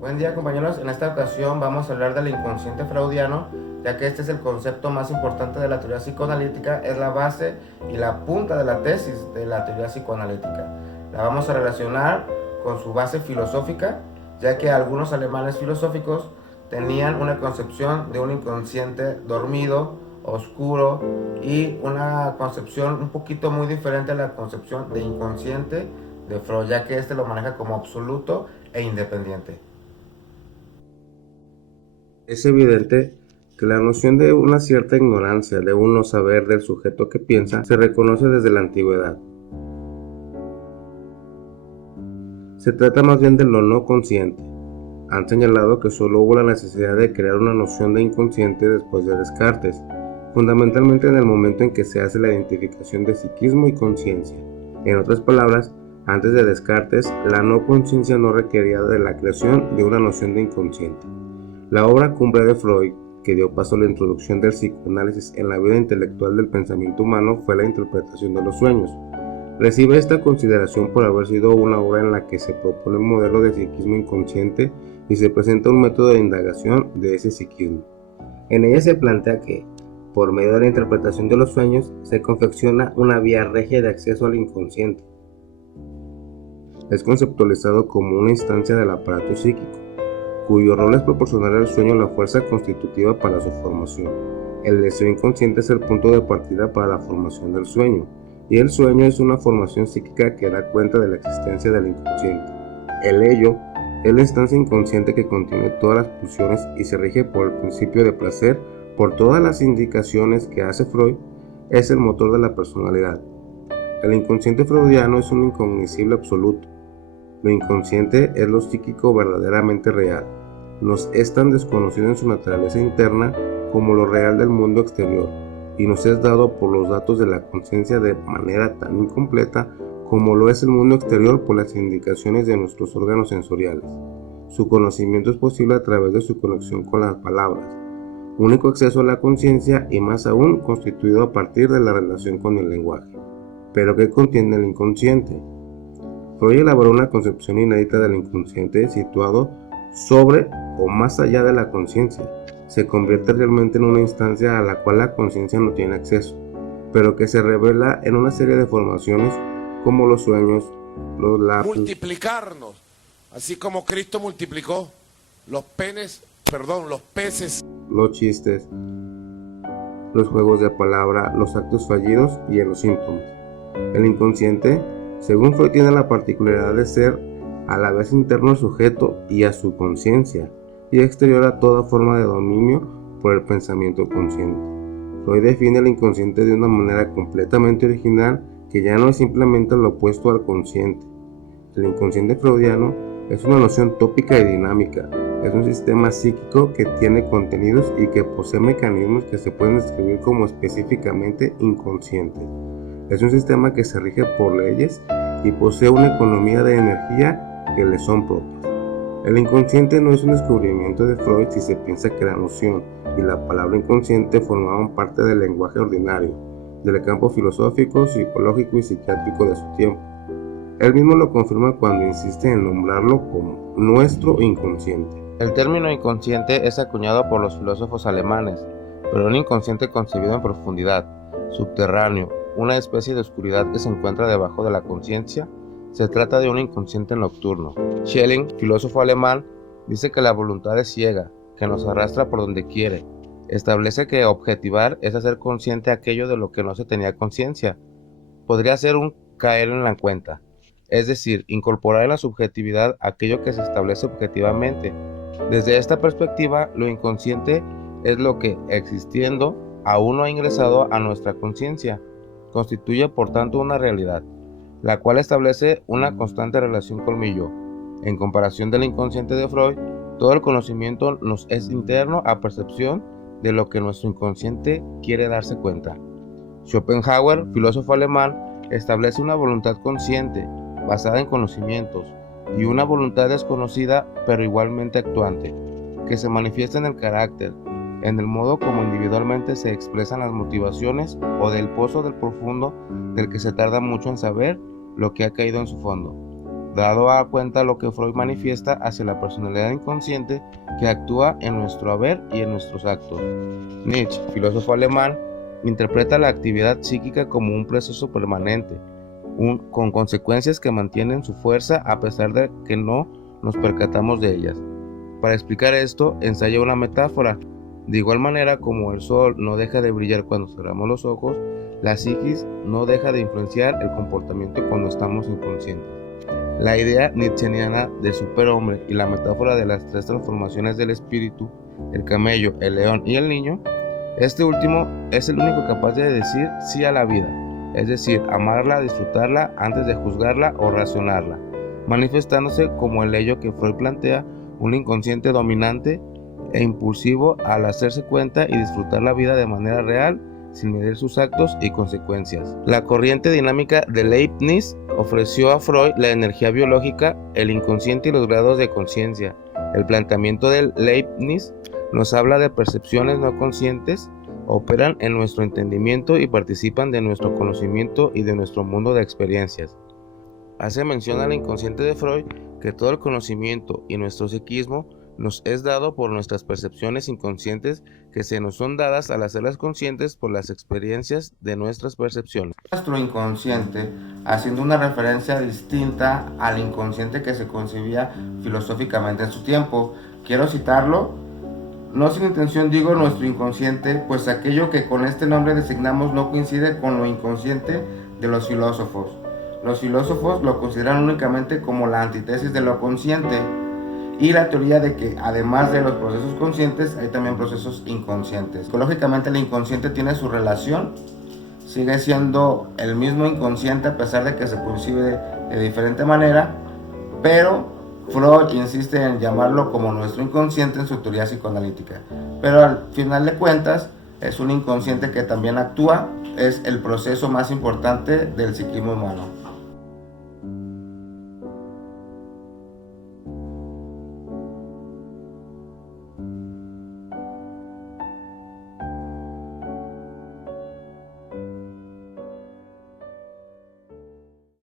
Buen día, compañeros, en esta ocasión vamos a hablar del inconsciente freudiano, ya que este es el concepto más importante de la teoría psicoanalítica, es la base y la punta de la tesis de la teoría psicoanalítica. La vamos a relacionar con su base filosófica, ya que algunos alemanes filosóficos tenían una concepción de un inconsciente dormido, oscuro, y una concepción un poquito muy diferente a la concepción de inconsciente de Freud, ya que este lo maneja como absoluto e independiente. Es evidente que la noción de una cierta ignorancia, de un no saber del sujeto que piensa, se reconoce desde la antigüedad. Se trata más bien de lo no consciente. Han señalado que solo hubo la necesidad de crear una noción de inconsciente después de Descartes, fundamentalmente en el momento en que se hace la identificación de psiquismo y conciencia. En otras palabras, antes de Descartes, la no conciencia no requería de la creación de una noción de inconsciente. La obra cumbre de Freud, que dio paso a la introducción del psicoanálisis en la vida intelectual del pensamiento humano, fue la interpretación de los sueños. Recibe esta consideración por haber sido una obra en la que se propone un modelo de psiquismo inconsciente y se presenta un método de indagación de ese psiquismo. En ella se plantea que, por medio de la interpretación de los sueños, se confecciona una vía regia de acceso al inconsciente. Es conceptualizado como una instancia del aparato psíquico, cuyo rol es proporcionar al sueño la fuerza constitutiva para su formación. El deseo inconsciente es el punto de partida para la formación del sueño, y el sueño es una formación psíquica que da cuenta de la existencia del inconsciente. El ello es la instancia inconsciente que contiene todas las pulsiones y se rige por el principio de placer. Por todas las indicaciones que hace Freud, es el motor de la personalidad. El inconsciente freudiano es un incognoscible absoluto. Lo inconsciente es lo psíquico verdaderamente real. Nos es tan desconocido en su naturaleza interna como lo real del mundo exterior, y nos es dado por los datos de la conciencia de manera tan incompleta como lo es el mundo exterior por las indicaciones de nuestros órganos sensoriales. Su conocimiento es posible a través de su conexión con las palabras, único acceso a la conciencia y más aún constituido a partir de la relación con el lenguaje. ¿Pero qué contiene el inconsciente? Freud elaboró una concepción inédita del inconsciente situado sobre o más allá de la conciencia. Se convierte realmente en una instancia a la cual la conciencia no tiene acceso, pero que se revela en una serie de formaciones como los sueños, los lapsus, multiplicarnos, así como Cristo multiplicó los peces, los chistes, los juegos de palabra, los actos fallidos y en los síntomas. El inconsciente, según Freud, tiene la particularidad de ser a la vez interno al sujeto y a su conciencia, y exterior a toda forma de dominio por el pensamiento consciente. Freud define el inconsciente de una manera completamente original que ya no es simplemente lo opuesto al consciente. El inconsciente freudiano es una noción tópica y dinámica, es un sistema psíquico que tiene contenidos y que posee mecanismos que se pueden describir como específicamente inconscientes. Es un sistema que se rige por leyes y posee una economía de energía que le son propias. El inconsciente no es un descubrimiento de Freud si se piensa que la noción y la palabra inconsciente formaban parte del lenguaje ordinario, del campo filosófico, psicológico y psiquiátrico de su tiempo. Él mismo lo confirma cuando insiste en nombrarlo como nuestro inconsciente. El término inconsciente es acuñado por los filósofos alemanes, pero un inconsciente concebido en profundidad, subterráneo, una especie de oscuridad que se encuentra debajo de la conciencia. Se trata de un inconsciente nocturno. Schelling, filósofo alemán, dice que la voluntad es ciega, que nos arrastra por donde quiere. Establece que objetivar es hacer consciente aquello de lo que no se tenía conciencia. Podría ser un caer en la cuenta, es decir, incorporar en la subjetividad aquello que se establece objetivamente. Desde esta perspectiva, lo inconsciente es lo que, existiendo, aún no ha ingresado a nuestra conciencia. Constituye, por tanto, una realidad, la cual establece una constante relación con mi yo. En comparación del inconsciente de Freud, todo el conocimiento nos es interno a percepción de lo que nuestro inconsciente quiere darse cuenta. Schopenhauer, filósofo alemán, establece una voluntad consciente, basada en conocimientos, y una voluntad desconocida pero igualmente actuante, que se manifiesta en el carácter, en el modo como individualmente se expresan las motivaciones o del pozo del profundo del que se tarda mucho en saber lo que ha caído en su fondo, dado a cuenta lo que Freud manifiesta hacia la personalidad inconsciente que actúa en nuestro haber y en nuestros actos. Nietzsche, filósofo alemán, interpreta la actividad psíquica como un proceso permanente, con consecuencias que mantienen su fuerza a pesar de que no nos percatamos de ellas. Para explicar esto, ensaya una metáfora. De igual manera como el sol no deja de brillar cuando cerramos los ojos, la psiquis no deja de influenciar el comportamiento cuando estamos inconscientes. La idea nietzscheana del superhombre y la metáfora de las tres transformaciones del espíritu, el camello, el león y el niño, este último es el único capaz de decir sí a la vida, es decir, amarla, disfrutarla antes de juzgarla o racionarla, manifestándose como el ello que Freud plantea, un inconsciente dominante e impulsivo al hacerse cuenta y disfrutar la vida de manera real, sin medir sus actos y consecuencias. La corriente dinámica de Leibniz ofreció a Freud la energía biológica, el inconsciente y los grados de conciencia. El planteamiento de Leibniz nos habla de percepciones no conscientes, operan en nuestro entendimiento y participan de nuestro conocimiento y de nuestro mundo de experiencias. Hace mención al inconsciente de Freud que todo el conocimiento y nuestro psiquismo nos es dado por nuestras percepciones inconscientes que se nos son dadas al hacerlas conscientes por las experiencias de nuestras percepciones. Nuestro inconsciente, haciendo una referencia distinta al inconsciente que se concebía filosóficamente en su tiempo. Quiero citarlo: no sin intención digo nuestro inconsciente, pues aquello que con este nombre designamos no coincide con lo inconsciente de los filósofos. Los filósofos lo consideran únicamente como la antítesis de lo consciente, y la teoría de que además de los procesos conscientes hay también procesos inconscientes. Psicológicamente el inconsciente tiene su relación, sigue siendo el mismo inconsciente a pesar de que se concibe de diferente manera, pero Freud insiste en llamarlo como nuestro inconsciente en su teoría psicoanalítica. Pero al final de cuentas es un inconsciente que también actúa, es el proceso más importante del psiquismo humano.